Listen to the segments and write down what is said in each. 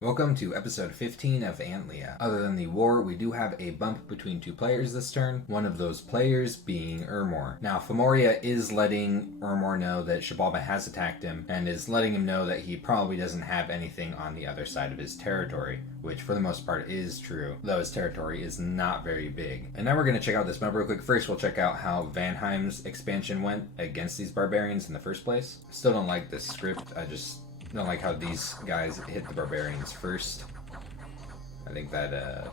Welcome to episode 15 of Antlia. Other than the war, we do have a bump between two players this turn, one of those players being Ermor. Now, Fomoria is letting Ermor know that Xibalba has attacked him, and is letting him know that he probably doesn't have anything on the other side of his territory, which for the most part is true, though his territory is not very big. And now we're going to check out this map real quick. First, we'll check out how Vanheim's expansion went against these barbarians in the first place. Still don't like this script, I don't like how these guys hit the barbarians first. I think that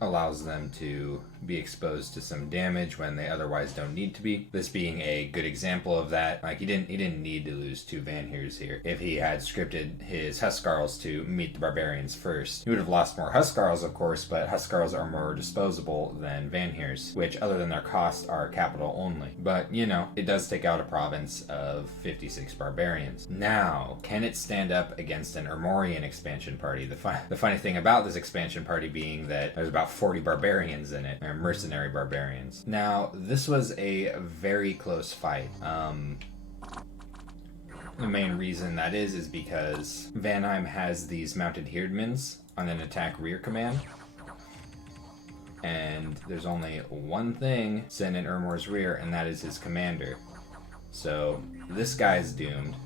allows them to be exposed to some damage when they otherwise don't need to be. This being a good example of that. Like, he didn't need to lose two Vanheers here. If he had scripted his Huskarls to meet the barbarians first, he would have lost more Huskarls, of course, but Huskarls are more disposable than Vanheers, which other than their cost are capital only. But, you know, it does take out a province of 56 barbarians. Now, can it stand up against an Ermorian expansion party? The funny thing about this expansion party being that there's about 40 barbarians in it, or mercenary barbarians. Now, this was a very close fight. The main reason that is because Vanheim has these mounted Herdmans on an attack rear command, and there's only one thing sitting in Ermor's rear, and that is his commander. So this guy's doomed,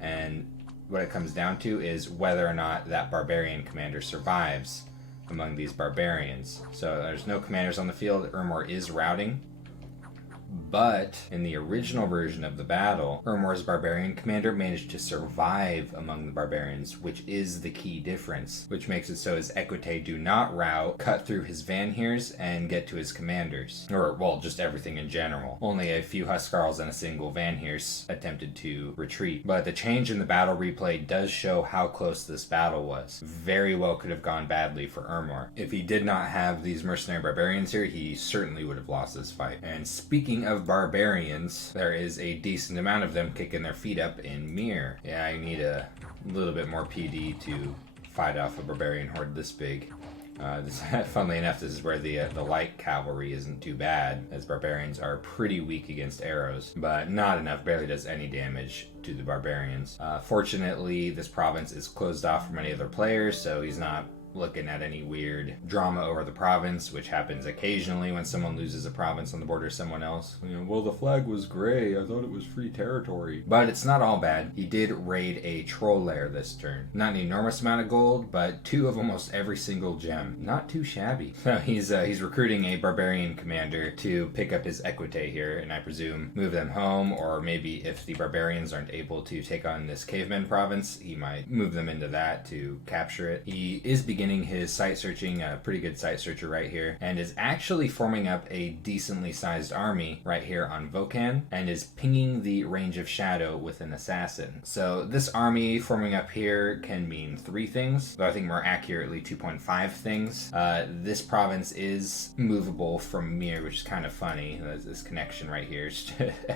and what it comes down to is whether or not that barbarian commander survives among these barbarians. So there's no commanders on the field. Ermor is routing. But in the original version of the battle, Ermor's barbarian commander managed to survive among the barbarians, which is the key difference, which makes it so his equites do not rout, cut through his Vanheers, and get to his commanders. Or, well, just everything in general. Only a few Huskarls and a single Vanheers attempted to retreat. But the change in the battle replay does show how close this battle was. Very well could have gone badly for Ermor. If he did not have these mercenary barbarians here, he certainly would have lost this fight. And speaking of barbarians, there is a decent amount of them kicking their feet up in Mir. Yeah, I need a little bit more PD to fight off a barbarian horde this big. Funnily enough, this is where the light cavalry isn't too bad, as barbarians are pretty weak against arrows, but not enough, barely does any damage to the barbarians. Fortunately, this province is closed off from any other players, so he's not looking at any weird drama over the province, which happens occasionally when someone loses a province on the border of someone else. You know, well, the flag was gray, I thought it was free territory. But it's not all bad. He did raid a troll lair this turn. Not an enormous amount of gold, but 2 of almost every single gem. Not too shabby. So he's recruiting a barbarian commander to pick up his equite here, and I presume move them home, or maybe if the barbarians aren't able to take on this caveman province, he might move them into that to capture it. He is beginning his site searching, a pretty good site searcher right here, and is actually forming up a decently sized army right here on Vokan, and is pinging the range of shadow with an assassin. So this army forming up here can mean 3 things, though I think more accurately 2.5 things. This province is movable from Mir, which is kind of funny. There's this connection right here.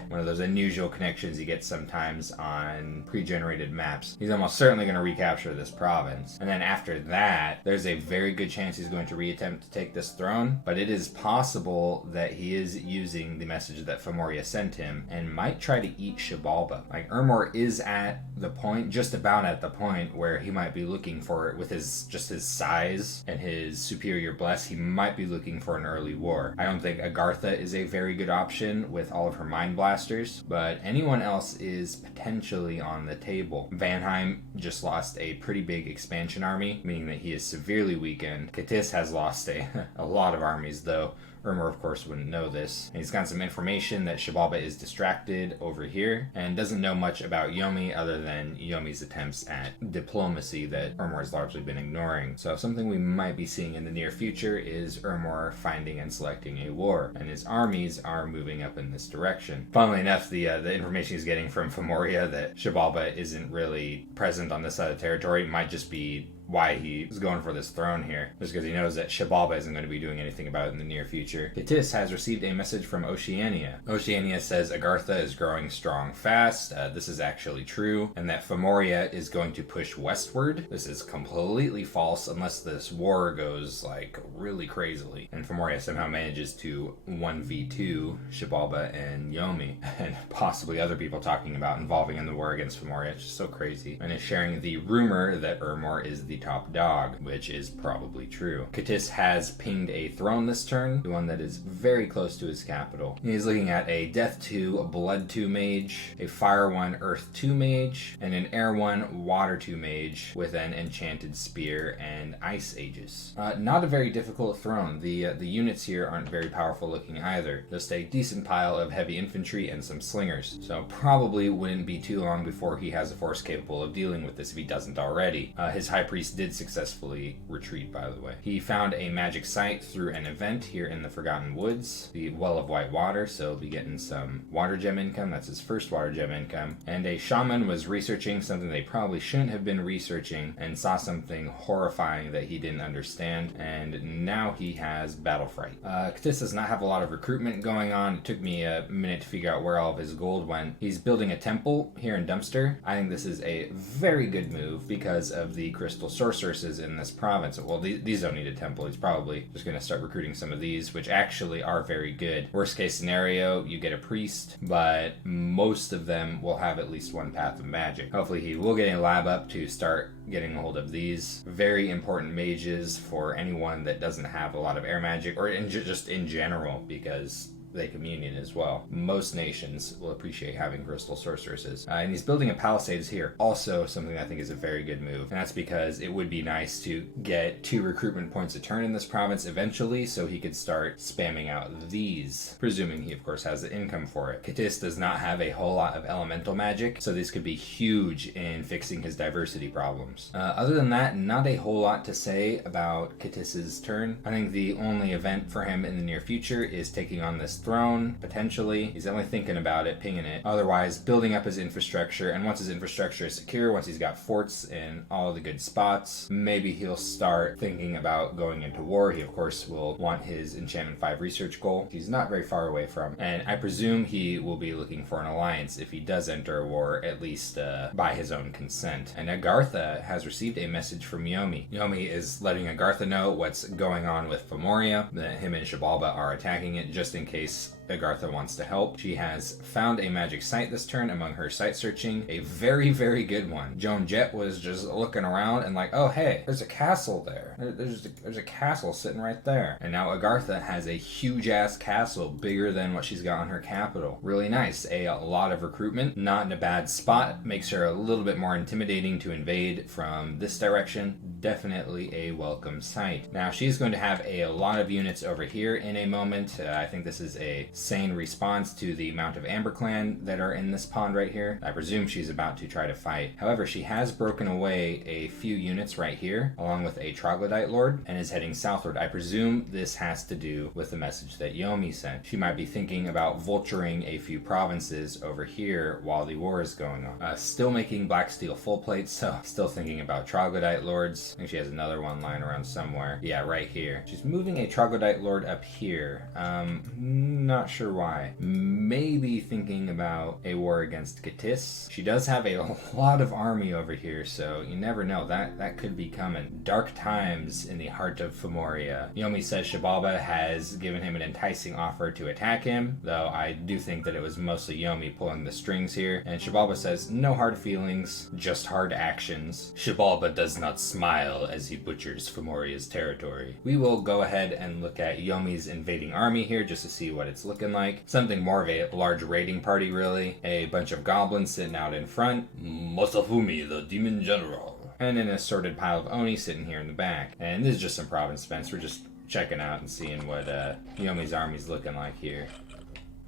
One of those unusual connections you get sometimes on pre-generated maps. He's almost certainly going to recapture this province. And then after that, there's a very good chance he's going to reattempt to take this throne, but it is possible that he is using the message that Fomoria sent him and might try to eat Xibalba. Like, Ermor is at the point, just about at the point, where he might be looking for it with his size and his superior bless. He might be looking for an early war. I don't think Agartha is a very good option with all of her mind blasters, but anyone else is potentially on the table. Vanheim just lost a pretty big expansion army, meaning that he is severely weakened. Kish has lost a lot of armies, though. Ermor, of course, wouldn't know this. And he's got some information that Xibalba is distracted over here, and doesn't know much about Yomi other than Yomi's attempts at diplomacy that Ermor has largely been ignoring. So something we might be seeing in the near future is Ermor finding and selecting a war, and his armies are moving up in this direction. Funnily enough, the information he's getting from Fomoria that Xibalba isn't really present on this side of the territory might just be why he is going for this throne here, just because he knows that Xibalba isn't going to be doing anything about it in the near future. future, Kish has received a message from Oceania. Oceania says Agartha is growing strong fast, this is actually true, and that Fomoria is going to push westward. This is completely false unless this war goes like really crazily, and Fomoria somehow manages to 1v2 Xibalba and Yomi, and possibly other people talking about involving in the war against Fomoria. It's just so crazy, and is sharing the rumor that Ermor is the top dog, which is probably true. Kish has pinged a throne this turn, the one that is very close to his capital. He's looking at a Death 2, a Blood 2 mage, a Fire 1, Earth 2 mage, and an Air 1, Water 2 mage with an Enchanted Spear and Ice Aegis. Not a very difficult throne. The units here aren't very powerful looking either. Just a decent pile of heavy infantry and some slingers. So probably wouldn't be too long before he has a force capable of dealing with this if he doesn't already. His High Priest did successfully retreat, by the way. He found a magic site through an event here in the Forgotten Woods, the Well of White Water, so he'll be getting some water gem income. That's his first water gem income. And a shaman was researching something they probably shouldn't have been researching and saw something horrifying that he didn't understand, and now he has battle fright. Kish does not have a lot of recruitment going on. It took me a minute to figure out where all of his gold went. He's building a temple here in Dumpster. I think this is a very good move because of the crystal sorceresses in this province. Well, these don't need a temple. He's probably just going to start recruiting some of these, which actually are very good. Worst case scenario, you get a priest, but most of them will have at least one path of magic. Hopefully he will get a lab up to start getting a hold of these. Very important mages for anyone that doesn't have a lot of air magic, or just in general, because they communion as well. Most nations will appreciate having crystal sorceresses. And he's building a palisades here. Also something I think is a very good move. And that's because it would be nice to get 2 recruitment points a turn in this province eventually, so he could start spamming out these, presuming he of course has the income for it. Kish does not have a whole lot of elemental magic, so this could be huge in fixing his diversity problems. Other than that, not a whole lot to say about Kittis's turn. I think the only event for him in the near future is taking on this throne, potentially. He's only thinking about it, pinging it. Otherwise, building up his infrastructure, and once his infrastructure is secure, once he's got forts in all the good spots, maybe he'll start thinking about going into war. He, of course, will want his Enchantment 5 research goal. He's not very far away from, and I presume he will be looking for an alliance if he does enter a war, at least by his own consent. And Agartha has received a message from Yomi. Yomi is letting Agartha know what's going on with Fomoria, that him and Xibalba are attacking it just in case Agartha wants to help. She has found a magic site this turn among her site searching, a very, very good one. Joan Jett was just looking around and like, oh hey, there's a castle there. There's a castle sitting right there. And now Agartha has a huge ass castle, bigger than what she's got on her capital. Really nice. A lot of recruitment, not in a bad spot, makes her a little bit more intimidating to invade from this direction. Definitely a welcome sight. Now she's going to have a lot of units over here in a moment. I think this is a sane response to the amount of Amber Clan that are in this pond right here. I presume she's about to try to fight. However, she has broken away a few units right here, along with a Troglodyte Lord, and is heading southward. I presume this has to do with the message that Yomi sent. She might be thinking about vulturing a few provinces over here while the war is going on. Still making black steel full plates, so still thinking about Troglodyte Lords. I think she has another one lying around somewhere. Yeah, right here. She's moving a Troglodyte Lord up here. Not sure why. Maybe thinking about a war against Kish. She does have a lot of army over here, so you never know. That could be coming. Dark times in the heart of Fomoria. Yomi says Xibalba has given him an enticing offer to attack him, though I do think that it was mostly Yomi pulling the strings here. And Xibalba says, no hard feelings, just hard actions. Xibalba does not smile as he butchers Fomoria's territory. We will go ahead and look at Yomi's invading army here just to see what it's looking like. Something more of a large raiding party, really. A bunch of goblins sitting out in front. Masafumi, the demon general. And an assorted pile of Oni sitting here in the back. And this is just some province defense. We're just checking out and seeing what Yomi's army's looking like here.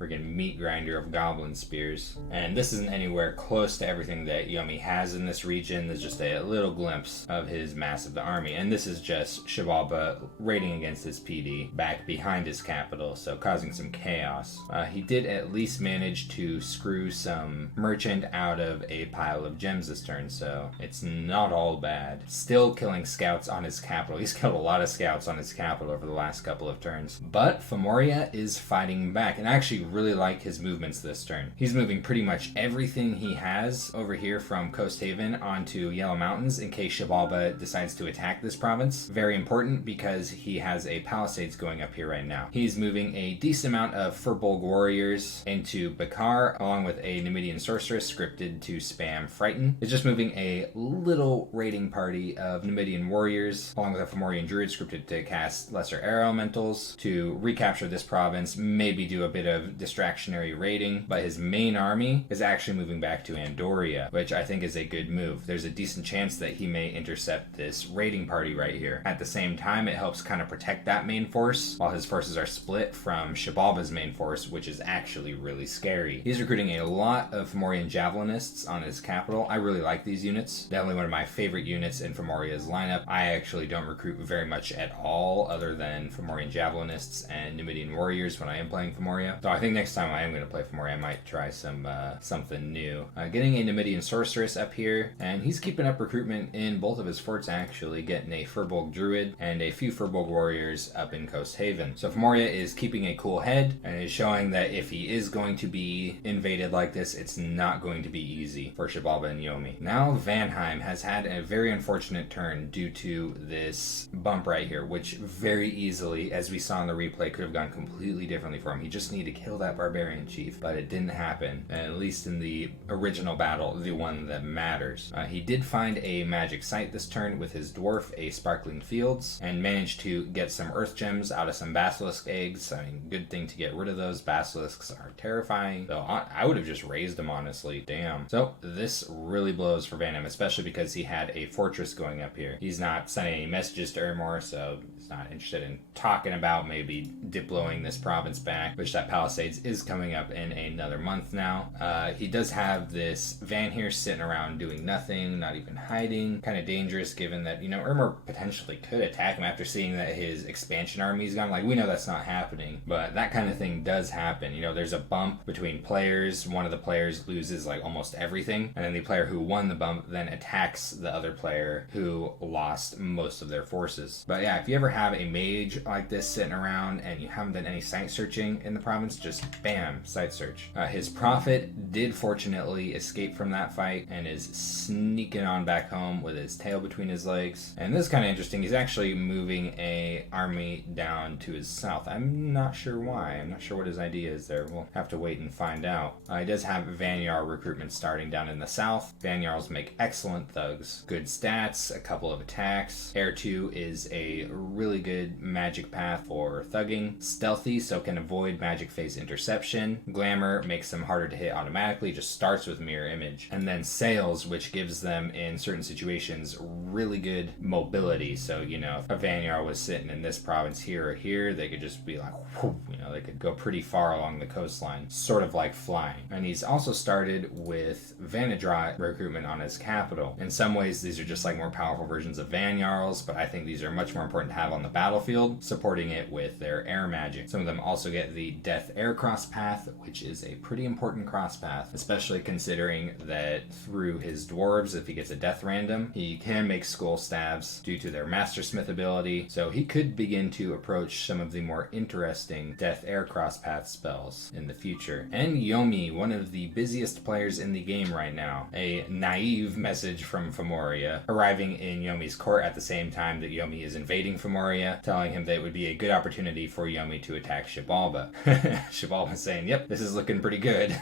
freaking meat grinder of goblin spears. And this isn't anywhere close to everything that Yomi has in this region. There's just a little glimpse of his massive army. And this is just Xibalba raiding against his PD back behind his capital, so causing some chaos. He did at least manage to screw some merchant out of a pile of gems this turn, so it's not all bad. Still killing scouts on his capital. He's killed a lot of scouts on his capital over the last couple of turns. But Fomoria is fighting back, and I actually really like his movements this turn. He's moving pretty much everything he has over here from Coast Haven onto Yellow Mountains in case Xibalba decides to attack this province. Very important because he has a palisades going up here right now. He's moving a decent amount of Furbolg warriors into Bakar, along with a Numidian sorceress scripted to spam Frighten. It's just moving a little raiding party of Numidian warriors, along with a Fomorian druid scripted to cast lesser air elementals to recapture this province, maybe do a bit of distractionary raiding, but his main army is actually moving back to Andoria, which I think is a good move. There's a decent chance that he may intercept this raiding party right here. At the same time, it helps kind of protect that main force, while his forces are split from Xibalba's main force, which is actually really scary. He's recruiting a lot of Fomorian javelinists on his capital. I really like these units. Definitely one of my favorite units in Fomoria's lineup. I actually don't recruit very much at all other than Fomorian javelinists and Numidian warriors when I am playing Fomoria. So I think next time I am going to play Fomoria, I might try something new. Getting a Numidian sorceress up here, and he's keeping up recruitment in both of his forts actually, getting a Furbolg druid and a few Furbolg warriors up in Coast Haven. So Fomoria is keeping a cool head and is showing that if he is going to be invaded like this, it's not going to be easy for Xibalba and Yomi. Now Vanheim has had a very unfortunate turn due to this bump right here, which very easily, as we saw in the replay, could have gone completely differently for him. He just needed to kill that barbarian chief, but it didn't happen, at least in the original battle, the one that matters. He did find a magic site this turn with his dwarf, a Sparkling Fields, and managed to get some earth gems out of some basilisk eggs. I mean, good thing to get rid of those. Basilisks are terrifying, so I would have just raised them, honestly. Damn. So this really blows for Vanheim, especially because he had a fortress going up here. He's not sending any messages to Ermor, so he's not interested in talking about maybe diploing this province back, which that Palisades is coming up in another month now. He does have this Van here sitting around doing nothing, not even hiding. Kind of dangerous given that, Ermor potentially could attack him after seeing that his expansion army's gone. Like, we know that's not happening, but that kind of thing does happen. There's a bump between players. One of the players loses like almost everything, and then the player who won the bump then attacks the other player who lost most of their forces. But yeah, if you ever have a mage like this sitting around and you haven't done any site searching in the province, just bam, site search. His prophet did fortunately escape from that fight and is sneaking on back home with his tail between his legs. And this is kind of interesting. He's actually moving a army down to his south. I'm not sure why. I'm not sure what his idea is there. We'll have to wait and find out. He does have Vanyar recruitment starting down in the south. Vanyarls make excellent thugs. Good stats, a couple of attacks. Air 2 is a really good magic path for thugging. Stealthy, so can avoid magic phase interception. Glamour makes them harder to hit automatically, just starts with mirror image. And then Sails, which gives them in certain situations really good mobility. So, if a Vanyar was sitting in this province here or here, they could just be like, whoop, they could go pretty far along the coastline, sort of like flying. And he's also started with Vanadrot recruitment on his capital. In some ways, these are just like more powerful versions of Vanyarls, but I think these are much more important to have on the battlefield, supporting it with their air magic. Some of them also get the Death Air Cross Path, which is a pretty important cross path, especially considering that through his dwarves, if he gets a death random, he can make skull stabs due to their Mastersmith ability, so he could begin to approach some of the more interesting Death Air Cross Path spells in the future. And Yomi, one of the busiest players in the game right now. A naive message from Fomoria, arriving in Yomi's court at the same time that Yomi is invading Fomoria, telling him that it would be a good opportunity for Yomi to attack Xibalba. Xibalba saying, yep, this is looking pretty good.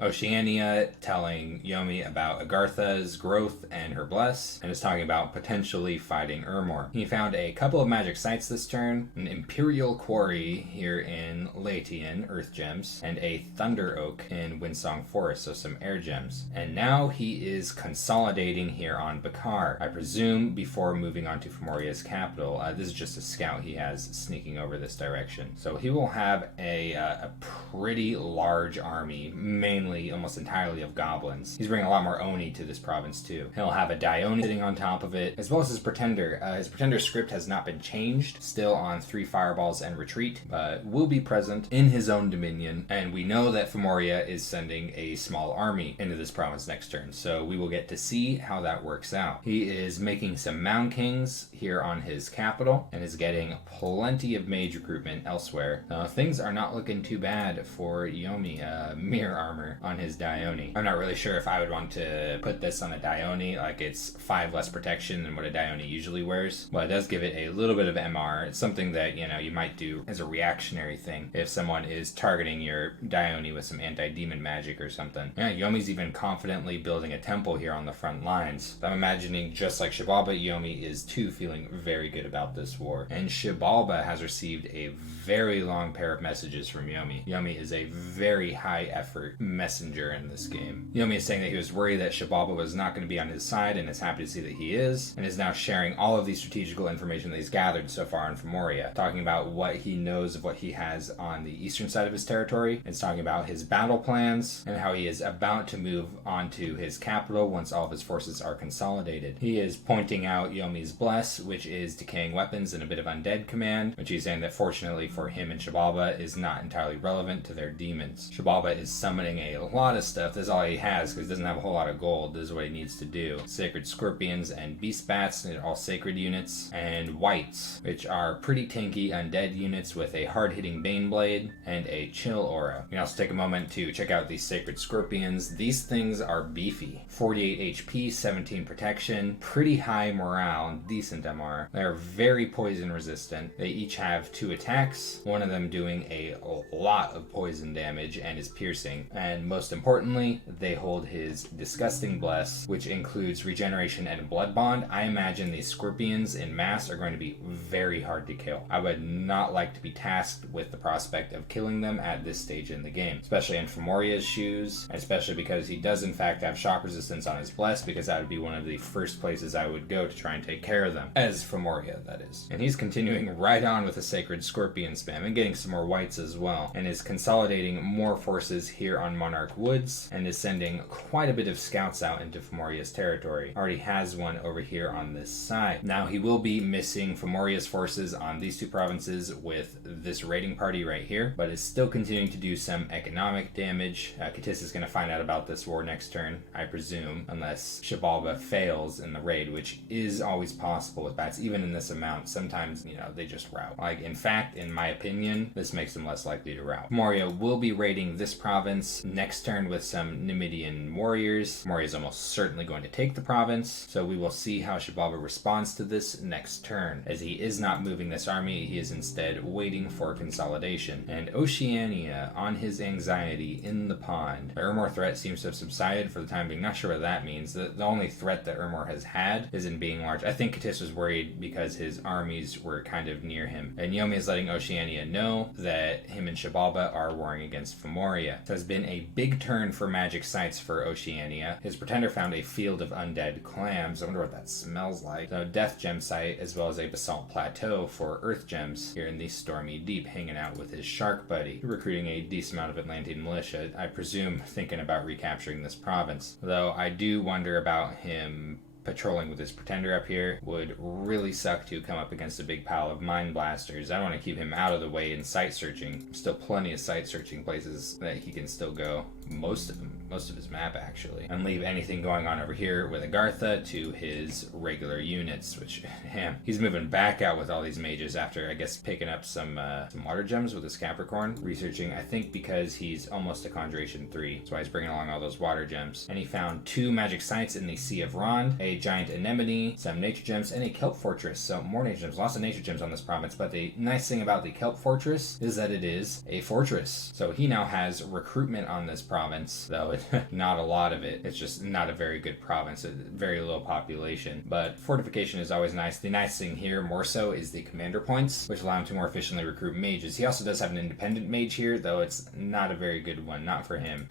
Oceania telling Yomi about Agartha's growth and her bless, and is talking about potentially fighting Ermor. He found a couple of magic sites this turn, an Imperial Quarry here in Latian, Earth Gems, and a Thunder Oak in Windsong Forest, so some air gems. And now he is consolidating here on Bakar, I presume before moving on to Fomoria's capital. This is just a scout he has sneaking over this direction. So he will have a a pretty large army, mainly almost entirely of goblins. He's bringing a lot more Oni to this province too. He'll have a Dione sitting on top of it, as well as his Pretender. His Pretender script has not been changed, still on 3 fireballs and retreat, but will be present in his own dominion. And we know that Fomoria is sending a small army into this province next turn, so we will get to see how that works out. He is making some Mound Kings here on his capital and is getting plenty of mage recruitment elsewhere. Things are not looking too bad for Yomi. Mirror armor on his Dione. I'm not really sure if I would want to put this on a Dione, like it's 5 less protection than what a Dione usually wears, but it does give it a little bit of MR. It's something that, you know, you might do as a reactionary thing if someone is targeting your Dione with some anti-demon magic or something. Yeah, Yomi's even confidently building a temple here on the front lines. I'm imagining, just like Xibalba, Yomi is too feeling very good about this war. And Xibalba has received a very long pair of messages from Yomi. Yomi is a very high effort messenger in this game. Yomi is saying that he was worried that Xibalba was not going to be on his side, and is happy to see that he is, and is now sharing all of the strategical information that he's gathered so far in Fomoria, talking about what he knows of what he has on the eastern side of his territory. It's talking about his battle plans and how he is about to move on to his capital once all of his forces are consolidated. He is pointing out Yomi's Bless, which is decaying weapons and a bit of undead command, which he's saying that fortunately for him and Xibalba is not entirely relevant to their demons. Xibalba is summoning a lot of stuff. This is all he has because he doesn't have a whole lot of gold. This is what he needs to do. Sacred Scorpions and Beast Bats, they're all sacred units, and Wights, which are pretty tanky undead units with a hard-hitting Bane Blade and a Chill Aura. You can also take a moment to check out these Sacred Scorpions. These things are beefy. 48 HP, 17 protection, pretty high morale, decent MR. They're very poison resistant. They each have 2 attacks, one of them doing a lot of poison damage and is piercing. And most importantly, they hold his Disgusting Bless, which includes regeneration and blood bond. I imagine these scorpions in mass are going to be very hard to kill. I would not like to be tasked with the prospect of killing them at this stage in the game, especially in Fomoria's shoes, especially because he does in fact have shock resistance on his Bless, because that would be one of the first places I would go to try and take care of them, as Fomoria, that is. And he's continuing right on with the Sacred Scorpion spam and getting some more Wights as well, and is consolidating more forces here on Monarch Woods, and is sending quite a bit of scouts out into Fomoria's territory. Already has one over here on this side. Now he will be missing Fomoria's forces on these 2 provinces with this raiding party right here, but is still continuing to do some economic damage. Kish is going to find out about this war next turn, I presume, unless Xibalba fails in the raid, which is always possible with bats. Even in this amount, sometimes, you know, they just rout. Like, in fact, in my opinion, this makes them less likely to rout. Fomoria will be raiding this province next turn with some Numidian warriors. Fomoria is almost certainly going to take the province, so we will see how Xibalba responds to this next turn. As he is not moving this army, he is instead waiting for consolidation. And Oceania on his anxiety in the pond. The Urmor threat seems to have subsided for the time being. Not sure what that means. The only threat that Urmor has had is in being large. I think Kish was worried because his armies were kind of near him. And Yomi is letting Oceania know that him and Xibalba are warring against Fomoria. It has been a big turn for magic sites for Oceania. His Pretender found a field of undead clams. I wonder what that smells like. So Death Gem site, as well as a Basalt Plateau for Earth Gems here in the Stormy Deep, hanging out with his shark buddy, recruiting a decent amount of Atlantean militia, I presume thinking about recapturing this province. Though I do wonder about him patrolling with his Pretender up here. Would really suck to come up against a big pile of Mind Blasters. I want to keep him out of the way in sight searching. Still plenty of sight searching places that he can still go. Most of his map actually, and leave anything going on over here with Agartha to his regular units, which, damn, he's moving back out with all these mages after, I guess, picking up some water gems with his Capricorn, researching, I think because he's almost a Conjuration 3, that's why he's bringing along all those water gems. And he found 2 magic sites in the Sea of Rond, a giant anemone, some nature gems, and a kelp fortress. So more nature gems, lots of nature gems on this province, but the nice thing about the kelp fortress is that it is a fortress. So he now has recruitment on this province, though not a lot of it. It's just not a very good province, a very low population. But fortification is always nice. The nice thing here more so is the commander points, which allow him to more efficiently recruit mages. He also does have an independent mage here, though it's not a very good one, not for him.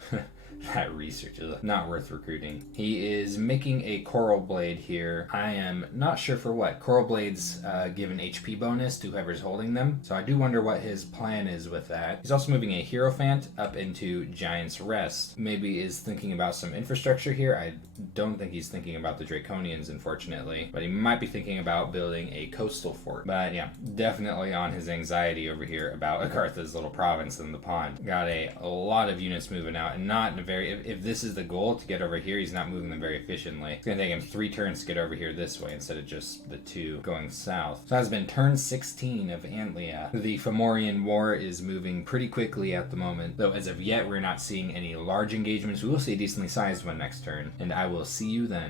That research is not worth recruiting. He is making a Coral Blade here. I am not sure for what. Coral Blades give an HP bonus to whoever's holding them, so I do wonder what his plan is with that. He's also moving a Hierophant up into Giant's Rest. Maybe is thinking about some infrastructure here. I don't think he's thinking about the Draconians, unfortunately, but he might be thinking about building a coastal fort. But yeah, definitely on his anxiety over here about Agartha's little province in the pond. Got a lot of units moving out, and not in a very, if this is the goal to get over here, he's not moving them very efficiently. It's gonna take him 3 turns to get over here this way instead of just the 2 going south. So that has been turn 16 of Antlia. The Fomorian War is moving pretty quickly at the moment, though as of yet we're not seeing any large engagements. We will see a decently sized one next turn, and I will see you then.